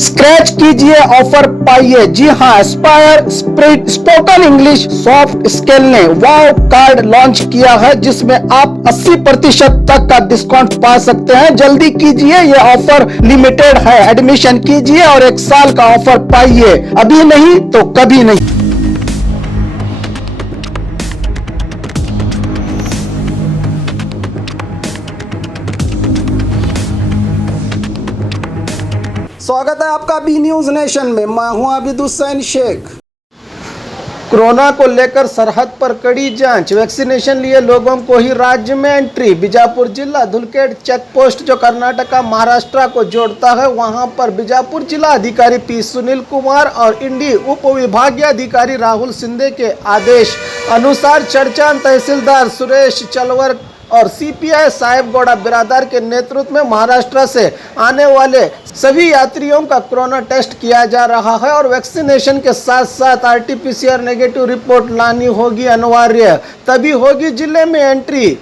Scratch कीजिए, offer पाइए। जी हाँ, Aspire spoken English soft skill ने वाव कार्ड लॉन्च किया है, जिसमें आप 80% तक का डिस्काउंट पा सकते हैं। जल्दी कीजिए, ये ऑफर लिमिटेड है। एडमिशन कीजिए और 1 साल का ऑफर पाइए। अभी नहीं तो कभी नहीं। स्वागत है आपका बी न्यूज नेशन में। मैं हूं आबिद हुसैन शेख। कोरोना को लेकर सरहद पर कड़ी जांच, वैक्सीनेशन लिए लोगों को ही राज्य में एंट्री। बीजापुर जिला धुलकेट चेक पोस्ट जो कर्नाटका महाराष्ट्र को जोड़ता है, वहां पर बीजापुर जिला अधिकारी पी सुनील कुमार और इंडी उप विभागीय अधिकारी राहुल सिंधे के आदेश अनुसार चर्चान तहसीलदार सुरेश चलवर और सीपीआई साहेब गौड़ा बिरादार के नेतृत्व में महाराष्ट्र से आने वाले सभी यात्रियों का कोरोना टेस्ट किया जा रहा है और वैक्सीनेशन के साथ साथ आरटीपीसीआर नेगेटिव रिपोर्ट लानी होगी अनिवार्य, तभी होगी जिले में एंट्री।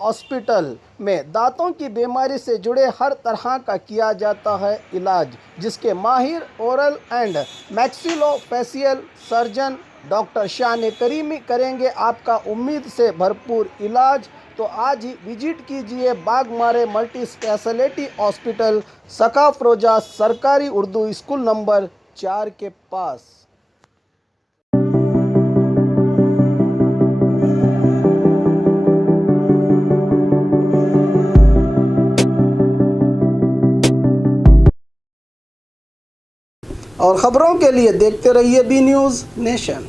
हॉस्पिटल में दांतों की बीमारी से जुड़े हर तरह का किया जाता है इलाज, जिसके माहिर oral and maxillofacial surgeon doctor शान करीमी करेंगे आपका उम्मीद से भरपूर इलाज। तो आज ही विजिट कीजिए बागमारे मल्टी स्पेशलिटी हॉस्पिटल, सकाफरोजा सरकारी उर्दू स्कूल नंबर 4 के पास। और ख़बरों के लिए देखते रहिए बी न्यूज़ नेशन।